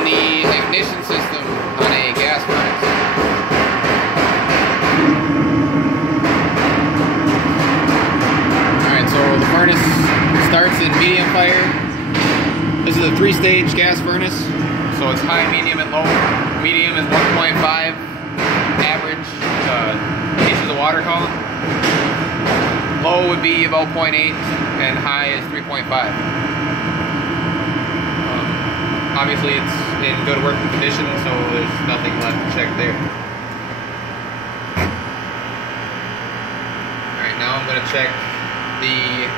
in the ignition system on a gas furnace. Alright, so the furnace starts at medium fire. This is a 3-stage gas furnace, so it's high, medium, and low. Medium is 1.5 average inches of water column. Low would be about 0.8, and high is 3.5. Obviously it's in good working condition, so there's nothing left to check there. Alright, now I'm going to check the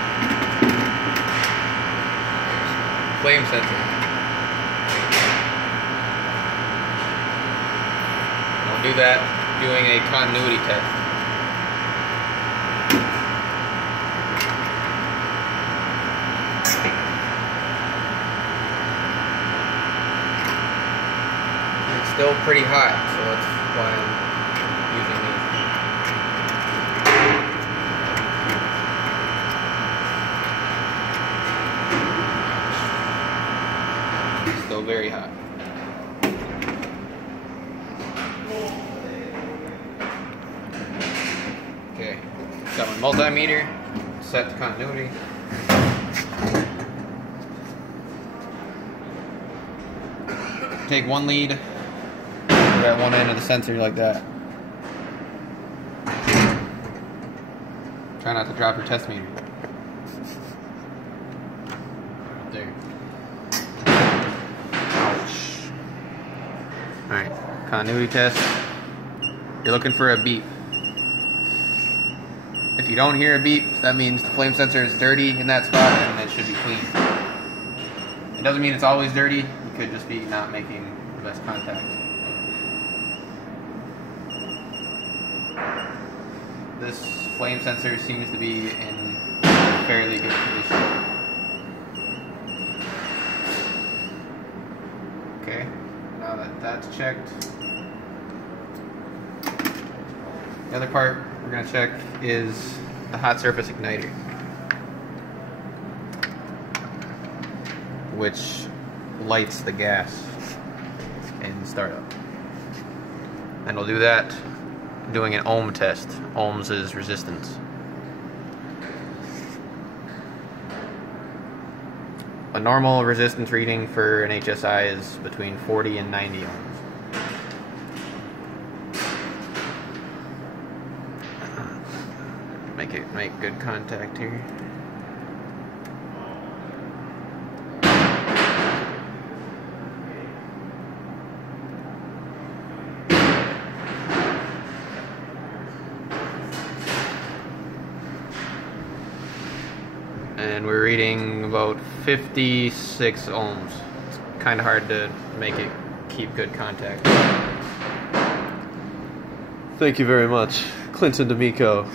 flame sensor. I'll do that doing a continuity test. Still pretty hot, so that's why I'm using these. Still very hot. Okay, got my multimeter set to continuity. Take one lead at one end of the sensor like that. Try not to drop your test meter. There. Ouch. Alright, continuity test. You're looking for a beep. If you don't hear a beep, that means the flame sensor is dirty in that spot and it should be clean. It doesn't mean it's always dirty, you could just be not making the best contact. This flame sensor seems to be in fairly good condition. Okay, now that that's checked, the other part we're going to check is the hot surface igniter, which lights the gas in startup. And we'll do that doing an ohm test. Ohms is resistance. A normal resistance reading for an HSI is between 40 and 90 ohms. Make good contact here. And we're reading about 56 ohms. It's kind of hard to make it keep good contact. Thank you very much, Clinton D'Amico.